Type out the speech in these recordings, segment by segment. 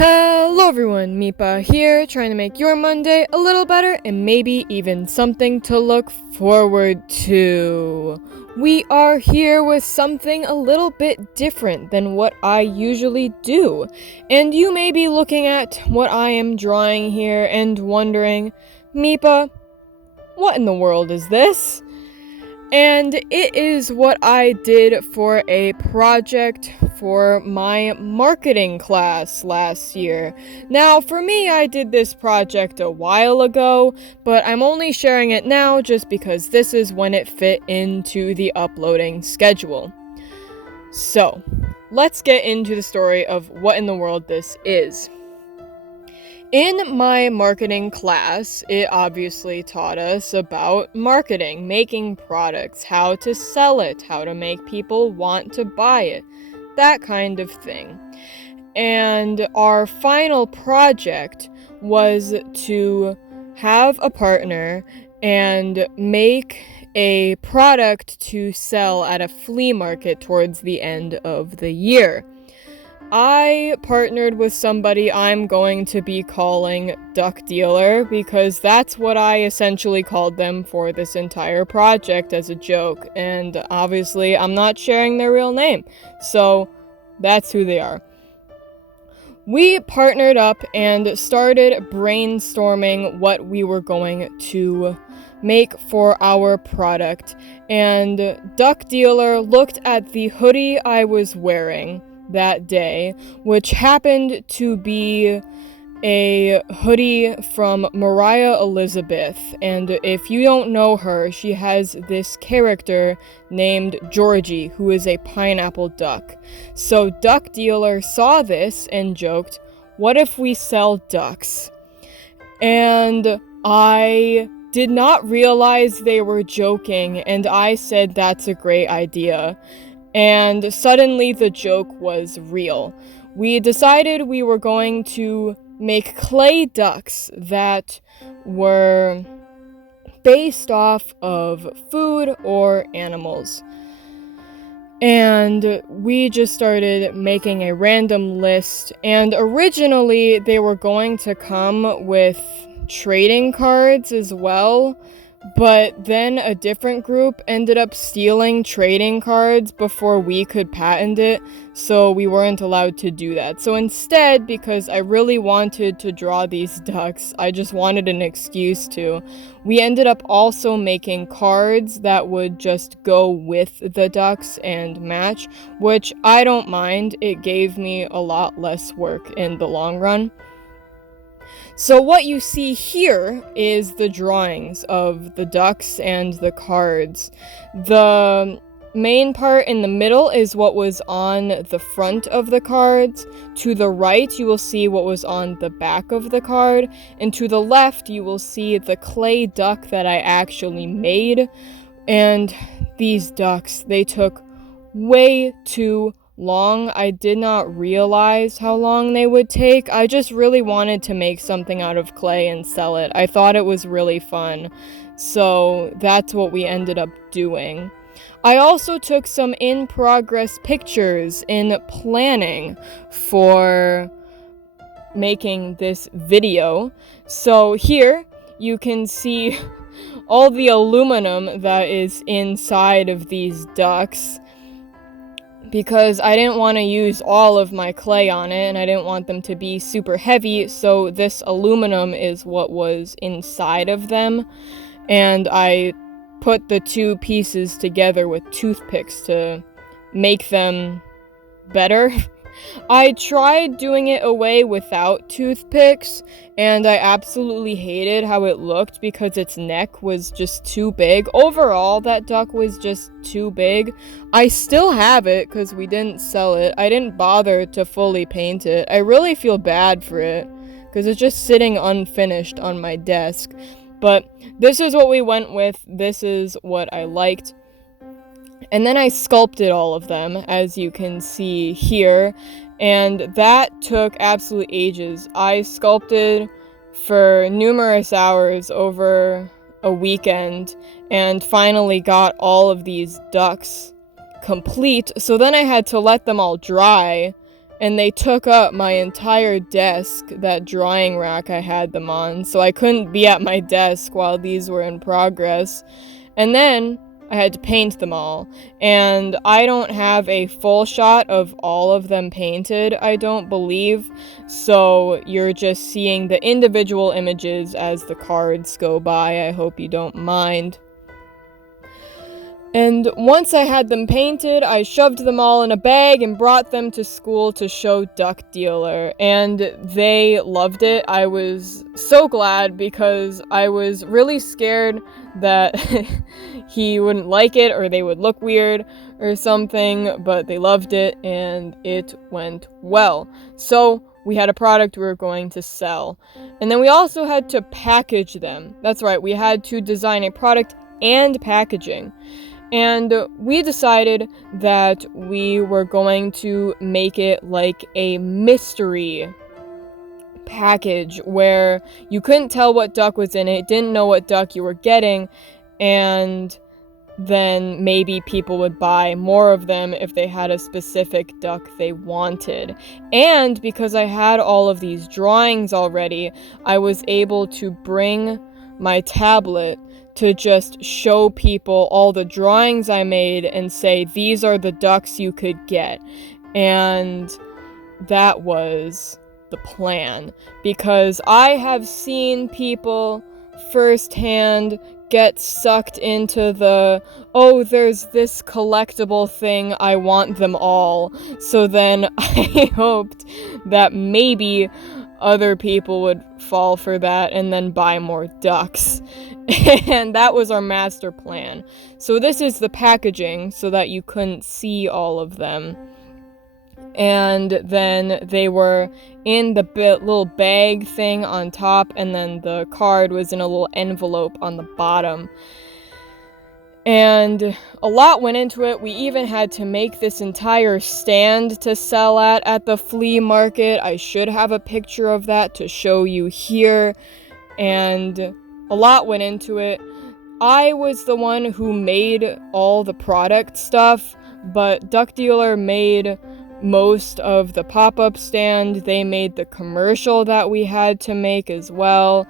Hello everyone, Mipa here, trying to make your Monday a little better and maybe even something to look forward to. We are here with something a little bit different than what I usually do, and you may be looking at what I am drawing here and wondering, Mipa, what in the world is this? And it is what I did for a project for my marketing class last year. Now, for me, I did this project a while ago, but I'm only sharing it now just because this is when it fit into the uploading schedule. So, let's get into the story of what in the world this is. In my marketing class, it obviously taught us about marketing, making products, how to sell it, how to make people want to buy it, that kind of thing. And our final project was to have a partner and make a product to sell at a flea market towards the end of the year. I partnered with somebody I'm going to be calling Duck Dealer because that's what I essentially called them for this entire project as a joke, and obviously I'm not sharing their real name, so that's who they are. We partnered up and started brainstorming what we were going to make for our product, and Duck Dealer looked at the hoodie I was wearing that day, which happened to be a hoodie from Mariah Elizabeth. And if you don't know her, she has this character named Georgie, who is a pineapple duck. So Duck Dealer saw this and joked, "What if we sell ducks?" And I did not realize they were joking, and I said that's a great idea. And suddenly the joke was real. We decided we were going to make clay ducks that were based off of food or animals. And we just started making a random list, and originally they were going to come with trading cards as well. But then a different group ended up stealing trading cards before we could patent it, so we weren't allowed to do that. So instead, because I really wanted to draw these ducks, I just wanted an excuse to, we ended up also making cards that would just go with the ducks and match, which I don't mind. It gave me a lot less work in the long run. So what you see here is the drawings of the ducks and the cards. The main part in the middle is what was on the front of the cards. To the right, you will see what was on the back of the card. And to the left, you will see the clay duck that I actually made. And these ducks, they took way too long. I did not realize how long they would take. I just really wanted to make something out of clay and sell it. I thought it was really fun. So that's what we ended up doing. I also took some in-progress pictures in planning for making this video. So here you can see all the aluminum that is inside of these ducks, because I didn't want to use all of my clay on it, and I didn't want them to be super heavy, so this aluminum is what was inside of them, and I put the two pieces together with toothpicks to make them better. I tried doing it away without toothpicks, and I absolutely hated how it looked because its neck was just too big. Overall, that duck was just too big. I still have it because we didn't sell it. I didn't bother to fully paint it. I really feel bad for it because it's just sitting unfinished on my desk. But this is what we went with. This is what I liked. And then I sculpted all of them, as you can see here, and that took absolute ages. I sculpted for numerous hours over a weekend, and finally got all of these ducks complete. So then I had to let them all dry, and they took up my entire desk, that drying rack I had them on, so I couldn't be at my desk while these were in progress. And then I had to paint them all, and I don't have a full shot of all of them painted, I don't believe, so you're just seeing the individual images as the cards go by. I hope you don't mind. And once I had them painted, I shoved them all in a bag and brought them to school to show Duck Dealer, and they loved it. I was so glad because I was really scared that he wouldn't like it or they would look weird or something, but they loved it and it went well. So we had a product we were going to sell. And then we also had to package them. That's right, we had to design a product and packaging. And we decided that we were going to make it like a mystery package where you couldn't tell what duck was in it, didn't know what duck you were getting, and then maybe people would buy more of them if they had a specific duck they wanted. And because I had all of these drawings already, I was able to bring my tablet to just show people all the drawings I made and say, these are the ducks you could get. And that was the plan, because I have seen people firsthand get sucked into the, oh, there's this collectible thing, I want them all. So then I hoped that maybe other people would fall for that and then buy more ducks. And that was our master plan. So this is the packaging so that you couldn't see all of them. And then they were in the little bag thing on top, and then the card was in a little envelope on the bottom. And a lot went into it. We even had to make this entire stand to sell at the flea market. I should have a picture of that to show you here. And a lot went into it. I was the one who made all the product stuff, but Duck Dealer made most of the pop-up stand. They made the commercial that we had to make as well,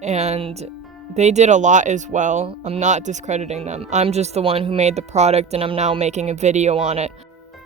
and they did a lot as well. I'm not discrediting them. I'm just the one who made the product, and I'm now making a video on it.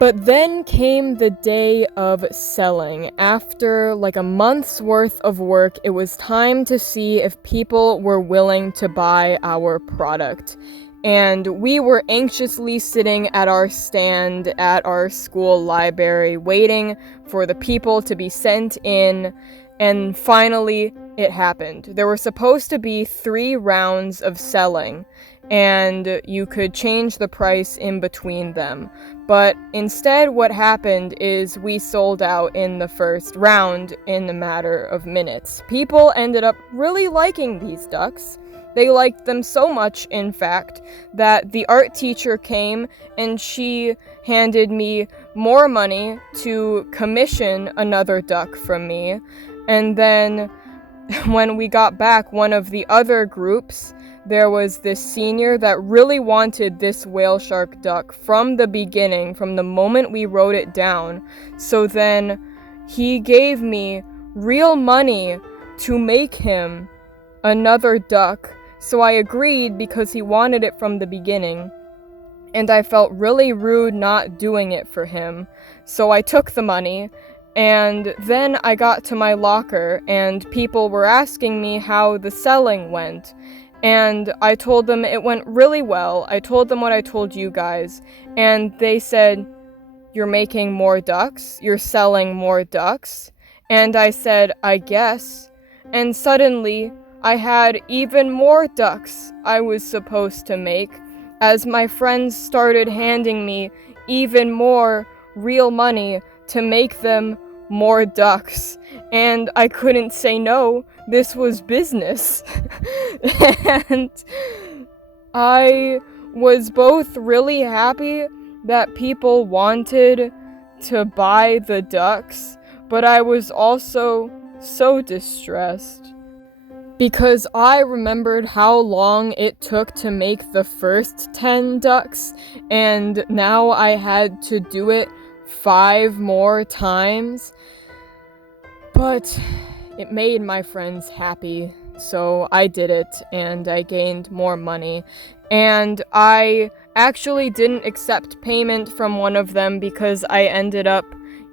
But then came the day of selling. After like a month's worth of work, it was time to see if people were willing to buy our product. And we were anxiously sitting at our stand at our school library, waiting for the people to be sent in, and finally it happened. There were supposed to be 3 rounds of selling, and you could change the price in between them. But instead what happened is we sold out in the first round in a matter of minutes. People ended up really liking these ducks. They liked them so much, in fact, that the art teacher came and she handed me more money to commission another duck from me. And then when we got back, one of the other groups, there was this senior that really wanted this whale shark duck from the beginning, from the moment we wrote it down. So then he gave me real money to make him another duck. So I agreed because he wanted it from the beginning, and I felt really rude not doing it for him. So I took the money, and then I got to my locker, and people were asking me how the selling went. And I told them it went really well. I told them what I told you guys, and they said, "You're making more ducks? You're selling more ducks?" And I said, "I guess." And suddenly, I had even more ducks I was supposed to make, as my friends started handing me even more real money to make them more ducks. And I couldn't say no. This was business. And I was both really happy that people wanted to buy the ducks, but I was also so distressed, because I remembered how long it took to make the first 10 ducks, and now I had to do it 5 more times. But it made my friends happy, so I did it, and I gained more money. And I actually didn't accept payment from one of them because I ended up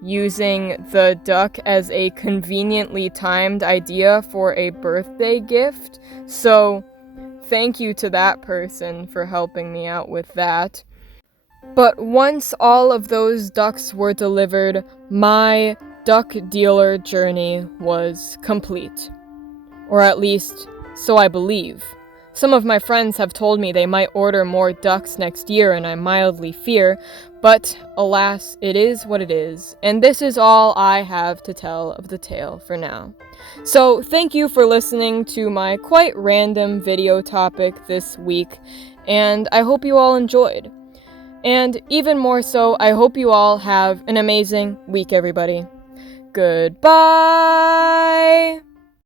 using the duck as a conveniently timed idea for a birthday gift. So, thank you to that person for helping me out with that. But once all of those ducks were delivered, my duck dealer journey was complete. Or at least, so I believe. Some of my friends have told me they might order more ducks next year, and I mildly fear, but alas, it is what it is, and this is all I have to tell of the tale for now. So, thank you for listening to my quite random video topic this week, and I hope you all enjoyed. And even more so, I hope you all have an amazing week, everybody. Goodbye!